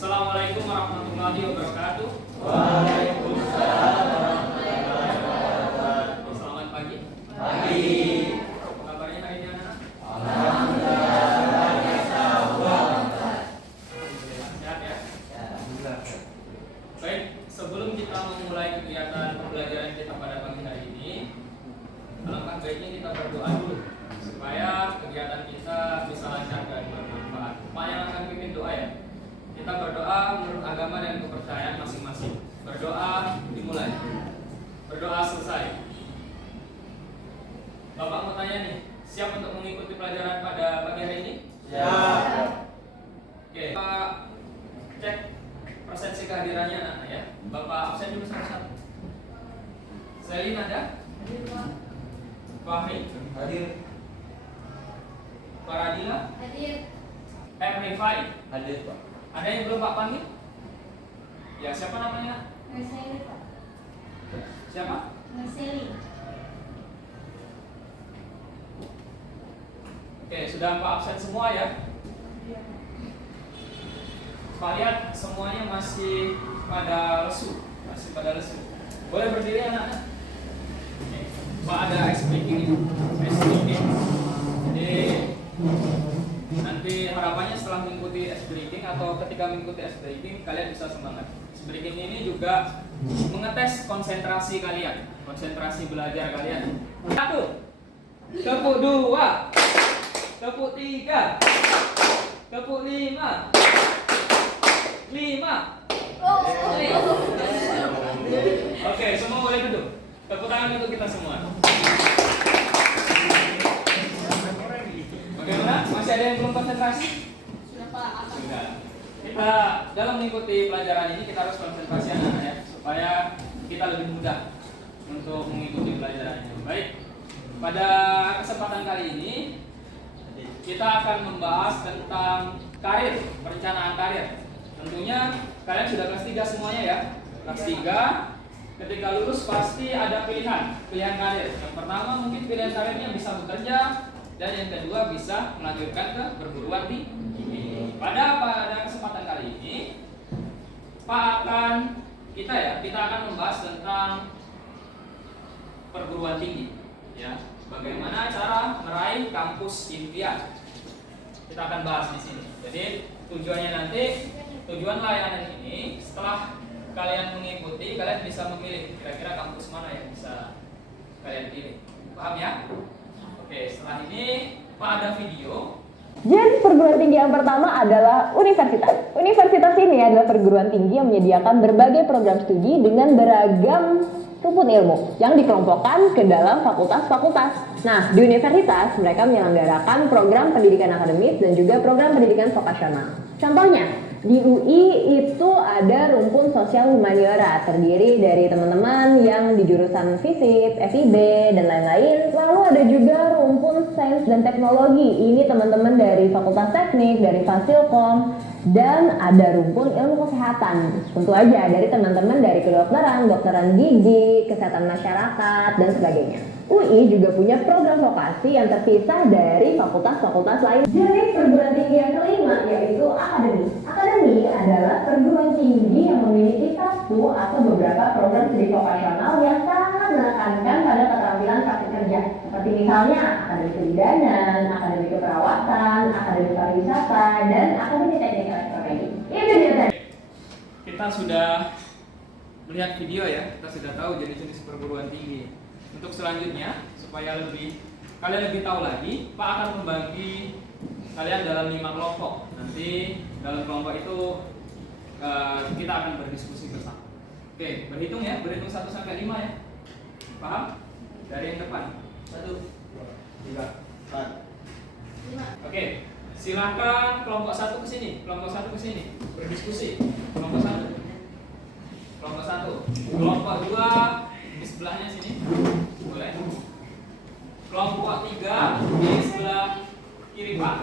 Assalamualaikum warahmatullahi wabarakatuh. Waalaikumsalam warahmatullahi wabarakatuh. Selamat pagi. Pagi. Apa kabarnya hari ini anak-anak? Alhamdulillah. Sehat ya? Baik, sebelum kita memulai kegiatan pembelajaran kita pada pagi hari ini, alangkah baiknya kita berdoa dulu supaya kegiatan kita bisa lancar dan bermanfaat. Pak yang akan pimpin doa ya. Kita berdoa menurut agama dan kepercayaan masing-masing. Berdoa dimulai. Berdoa selesai. Bapak mau tanya nih, siap untuk mengikuti pelajaran pada pagi hari ini? Siap. Oke, Pak cek presensi kehadirannya anak ya. Bapak absen dulu satu-satu. Selin ada? Fahri? Hadir. Faradila? Hadir. Rifai? Hadir, Pak. Ada yang belum Pak panggil? Ya, siapa namanya? Marceli, Pak. Siapa? Marceli. Oke, sudah Pak absen semua ya? Pak lihat semuanya masih pada lesu. Boleh berdiri anak-anak? Oke. Pak ada ice breaking ini. Jadi nanti harapannya setelah mengikuti ice breaking atau ketika mengikuti ice breaking kalian bisa semangat. Ice breaking ini juga mengetes konsentrasi kalian, konsentrasi belajar kalian. 1, tepuk 2, tepuk 3, tepuk 5, 5. Oke, semua boleh duduk. Tepuk tangan untuk kita semua. Bagaimana? Masih ada yang belum konsentrasi? Sudah, Pak. Sudah. Kita dalam mengikuti pelajaran ini kita harus konsentrasi anak-anak ya, supaya kita lebih mudah untuk mengikuti pelajarannya. Baik. Pada kesempatan kali ini kita akan membahas tentang karir, perencanaan karir. Tentunya kalian sudah kelas 3 semuanya ya. Kelas 3 ketika lulus pasti ada pilihan karir. Yang pertama mungkin pilihan karirnya bisa bekerja, dan yang kedua bisa melanjutkan ke perguruan tinggi. Pada kesempatan kali ini kita akan membahas tentang perguruan tinggi ya. Bagaimana cara meraih kampus impian. Kita akan bahas di sini. Jadi tujuan layanan ini setelah kalian mengikuti, kalian bisa memilih kira-kira kampus mana yang bisa kalian pilih. Paham ya? Oke, setelah ini Pak ada video. Jadi perguruan tinggi yang pertama adalah universitas. Universitas ini adalah perguruan tinggi yang menyediakan berbagai program studi dengan beragam rumpun ilmu yang dikelompokkan ke dalam fakultas-fakultas. Nah, di universitas mereka menyelenggarakan program pendidikan akademis dan juga program pendidikan vokasional. Contohnya, di UI itu ada rumpun sosial humaniora terdiri dari teman-teman yang di jurusan FISIP, FIB, dan lain-lain. Lalu ada juga rumpun sains dan teknologi. Ini teman-teman dari Fakultas Teknik, dari Fasilkom, dan ada rumpun ilmu kesehatan. Tentu aja dari teman-teman dari kedokteran, dokteran gigi, kesehatan masyarakat, dan sebagainya. UI juga punya program vokasi yang terpisah dari fakultas-fakultas lain. Jadi perguruan tinggi yang kelima yaitu akademi. Akademi adalah perguruan tinggi yang memiliki satu atau beberapa program studi vokasional yang sangat menekankan pada keterampilan praktik kerja. Seperti misalnya akademi kebidanan, akademi keperawatan, akademi pariwisata, dan akademi teknik elektronik. Itu dia tadi. Kita sudah melihat video ya, kita sudah tahu jenis-jenis perguruan tinggi. Untuk selanjutnya, supaya kalian lebih tahu lagi, Pak akan membagi kalian dalam 5 kelompok. Nanti dalam kelompok itu kita akan berdiskusi bersama. Oke, berhitung 1 sampai 5 ya. Paham? Dari yang depan. 1, 2, 3, 4. Oke, silakan kelompok 1 ke sini, berdiskusi. Kelompok 1. Kelompok 2 di sebelahnya sini. Boleh. Kelompok 3 di sebelah kiri Pak.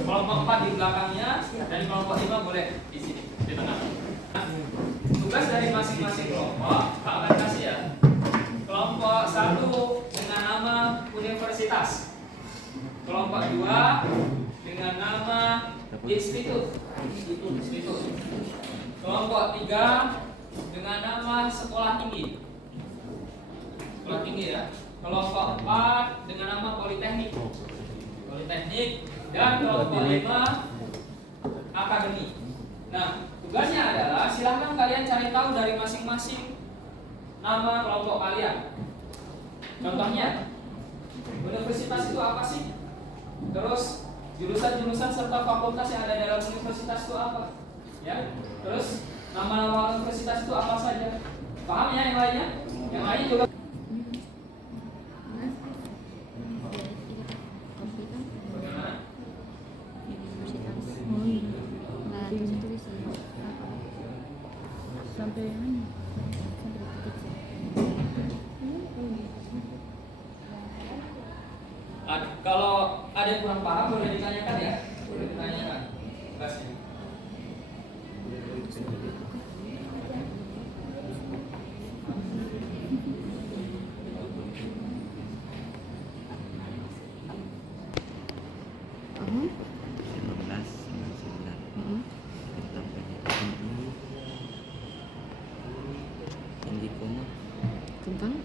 Kelompok 4 di belakangnya, dan kelompok 5 boleh di sini, di tengah. Tugas dari masing-masing kelompok Pak akan kasih ya. Kelompok 1 dengan nama universitas. Kelompok 2 dengan nama Institut. Kelompok 3 dengan nama sekolah tinggi. Sekolah tinggi ya. Kelompok 4 dengan nama politeknik. Dan kelompok 5 akademi. Nah, tugasnya adalah silahkan kalian cari tahu dari masing-masing nama kelompok kalian. Contohnya, universitas itu apa sih? Terus jurusan-jurusan serta fakultas yang ada dalam universitas itu apa? Ya. Terus nama-nama universitas itu apa saja? Paham ya yang lainnya? Yang lain juga. Bagaimana? Sampai mana? Kalau ada yang kurang paham boleh ditanyakan ya. Boleh ditanyakan. Tugasnya. Tentang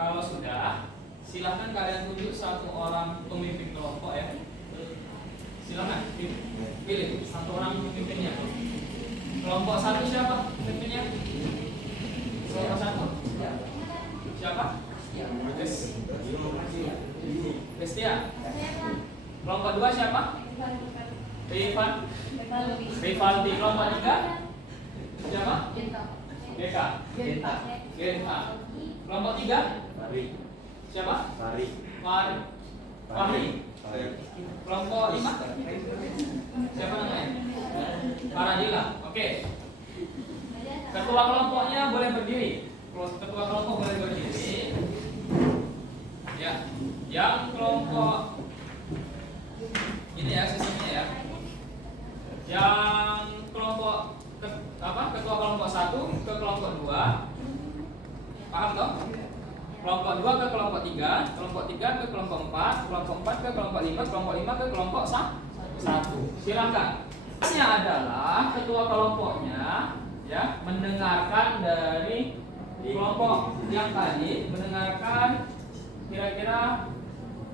Kalau sudah, silahkan kalian tunjuk satu orang pemimpin kelompok ya. Silahkan pilih satu orang pemimpinnya. Kelompok 1 siapa pemimpinnya? Kelompok 1 siapa? Destia. Kelompok 2 siapa? Rivaldi. Kelompok 3 siapa? Genta. Kelompok 3 siapa? Fahri. Kelompok 5 siapa namanya? Paradila. Oke. Ketua kelompoknya boleh berdiri. Ketua kelompok boleh berdiri. Ya. Yang kelompok ini ya sistemnya ya. Yang kelompok ketua kelompok 1 ke kelompok 2. Paham toh? Kelompok 2 ke kelompok 3, kelompok 3 ke kelompok 4, kelompok 4 ke kelompok 5, kelompok 5 ke kelompok 1. Silakan. Tugasnya adalah ketua kelompoknya ya mendengarkan dari kelompok yang tadi, mendengarkan kira-kira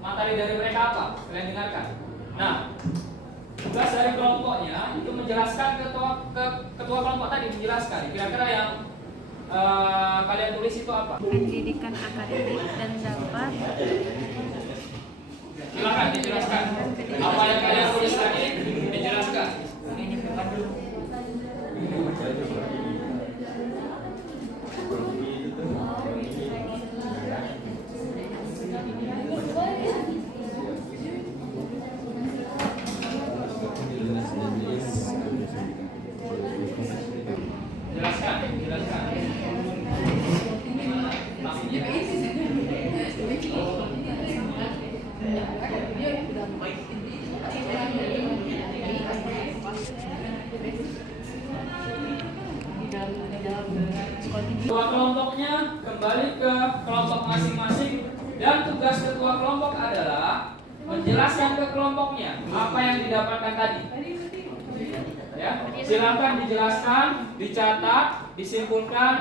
materi dari mereka apa? Kalian dengarkan. Nah, tugas dari kelompoknya itu menjelaskan ketua kelompok tadi menjelaskan kira-kira yang kalian tulis itu apa? pendidikan akademik dan dapat Silakan dijelaskan. Apa yang kalian tulis tadi dijelaskan. Jelaskan. Ketua kelompoknya kembali ke kelompok masing-masing dan tugas ketua kelompok adalah menjelaskan ke kelompoknya apa yang didapatkan tadi. Ya, silakan dijelaskan, dicatat, disimpulkan.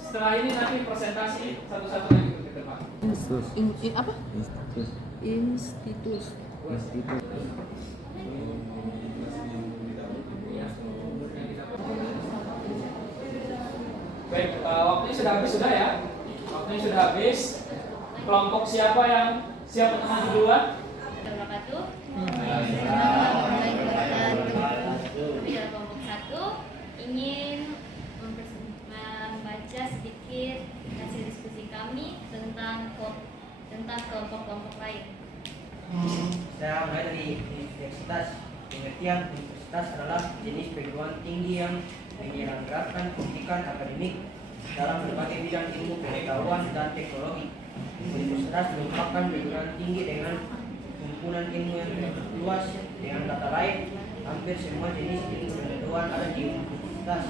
Setelah ini nanti presentasi satu-satu lagi ke depan. apa? Institut. Baik, waktunya sudah habis sudah ya. Waktunya sudah habis. Kelompok siapa yang siap untuk maju duluan? Wabarakatuh. Kami dalam kelompok 1 ingin membaca sedikit hasil diskusi kami tentang kelompok-kelompok lain. Saya mulai dari universitas. Pengertian universitas adalah jenis perguruan tinggi yang menyelenggarakan pendidikan akademik dalam berbagai bidang ilmu pengetahuan dan teknologi. Universitas merupakan perguruan tinggi dengan himpunan ilmu yang luas dengan data lain. Hampir semua jenis ilmu pengetahuan ada di universitas.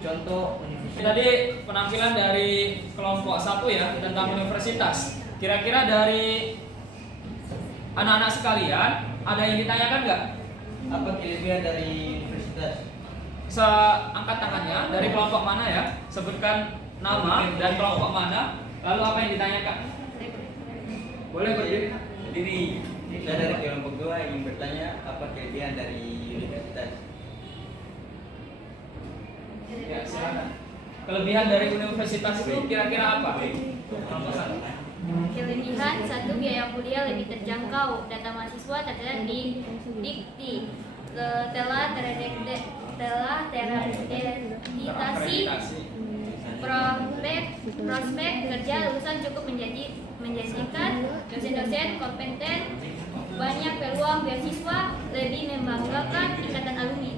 Contoh universitas. Tadi penampilan dari kelompok 1 ya tentang universitas. Kira-kira dari anak-anak sekalian ada yang ditanyakan nggak? Apa kelebihan dari universitas? Angkat tangannya dari kelompok mana ya? Sebutkan nama dan kelompok mana. Lalu apa yang ditanyakan? Boleh berdiri. Berdiri. Saya dari kelompok 2 ingin bertanya apa kelebihan dari universitas. Ya, silakan. Kelebihan dari universitas itu kira-kira apa? Kelompok 1. Kelebihan satu, biaya kuliah lebih terjangkau. Data mahasiswa tercatat di Dikti. Telah terakreditasi. Prospek kerja lulusan cukup menjanjikan. Dosen-dosen kompeten. Banyak peluang beasiswa, lebih membanggakan ikatan alumni.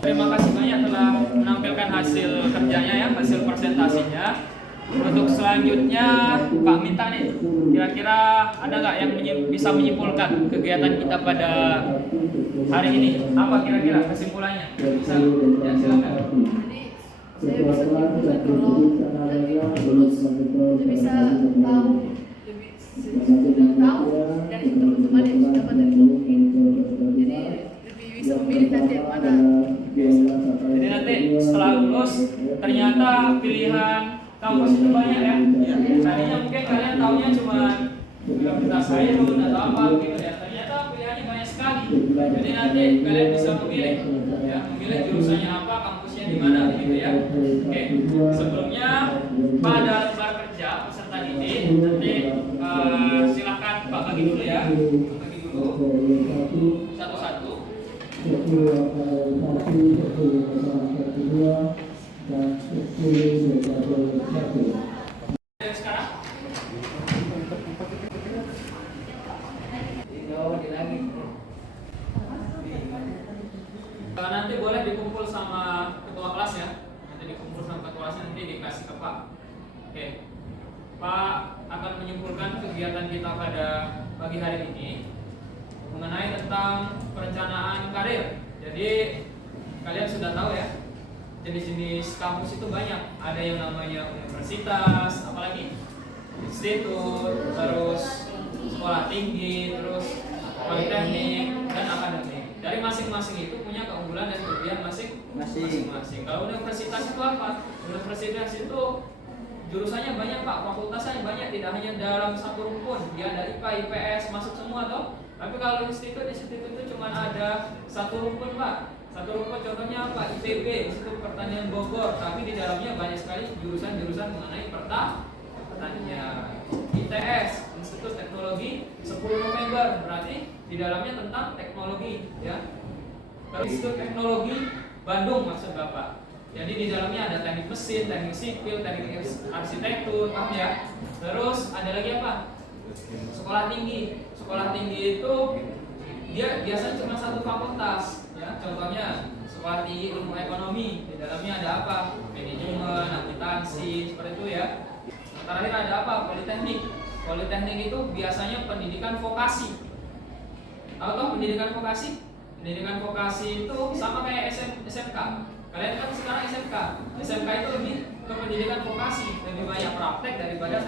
Terima kasih banyak telah menampilkan hasil kerjanya ya, hasil presentasinya. Untuk selanjutnya Pak minta nih, kira-kira ada nggak yang bisa menyimpulkan kegiatan kita pada hari ini? Apa kira-kira kesimpulannya? Bisa? Ya, silakan. Jadi saya bisa menyimpulkan kalau nanti lulus saya bisa tahu lebih sudah tahu dari teman-teman yang sudah dapat dari buku ini. Jadi lebih bisa memilih nanti yang mana. Jadi nanti setelah lulus ternyata pilihan kampus itu banyak ya. Tadinya mungkin kalian taunya cuma Universitas Hairun atau apa gitu ya. Ternyata pilihannya banyak sekali. Jadi nanti kalian bisa memilih ya, memilih jurusannya apa, kampusnya di mana gitu ya. Oke. Sebelumnya pada lembar kerja peserta didik nanti silakan Pak bagi dulu ya. Bagi dulu satu-satu. Sekarang nanti boleh dikumpul sama ketua kelas ya. Nanti dikumpul sama ketua kelas nanti dikasih ke Pak. Oke. Pak akan menyimpulkan kegiatan kita pada pagi hari ini mengenai tentang perencanaan karir. Jadi kalian sudah tahu ya, jenis-jenis kampus itu banyak. Ada yang namanya universitas, apalagi institut, terus sekolah tinggi, terus politeknik dan akademik. Dari masing-masing itu punya keunggulan dan kelebihan masing-masing. Kalau universitas itu apa? Universitas itu jurusannya banyak Pak, fakultasnya banyak, tidak hanya dalam satu rumpun. Dia ada IPA, IPS, masuk semua toh. Tapi kalau institut itu cuma ada satu rumpun Pak. Satu rumpun contohnya apa? ITB, Institut Pertanian Bogor. Tapi di dalamnya banyak sekali jurusan-jurusan mengenai pertanian. ITS, Institut Teknologi 10 November, berarti di dalamnya tentang teknologi ya. Institut Teknologi Bandung maksud Bapak. Jadi di dalamnya ada teknik mesin, teknik sipil, teknik arsitektur, paham ya? Terus ada lagi apa? Sekolah tinggi. Sekolah tinggi itu dia biasanya cuma satu fakultas ya. Contohnya sekolah tinggi ilmu ekonomi, di dalamnya ada apa? Manajemen, akuntansi, seperti itu ya. Terakhir ada apa? Politeknik. Politeknik itu biasanya pendidikan vokasi. Tahu toh pendidikan vokasi? Pendidikan vokasi itu sama kayak SMK. Kalian kan sekarang SMK. SMK itu lebih ke pendidikan vokasi, lebih banyak praktek daripada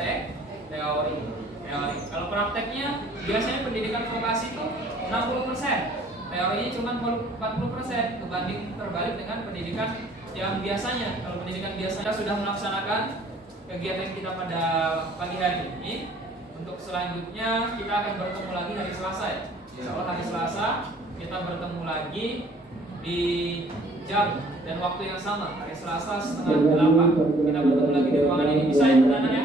teori. Kalau prakteknya biasanya pendidikan vokasi itu 60%. Teorinya cuma 40% terbalik dengan pendidikan yang biasanya. Kalau pendidikan biasanya sudah melaksanakan kegiatan kita pada pagi hari ini. Untuk selanjutnya kita akan bertemu lagi hari Selasa ya. Insya Allah hari Selasa kita bertemu lagi di jam dan waktu yang sama. Hari Selasa 7:30 kita bertemu lagi di ruangan ini. Bisa ya teman-teman ya?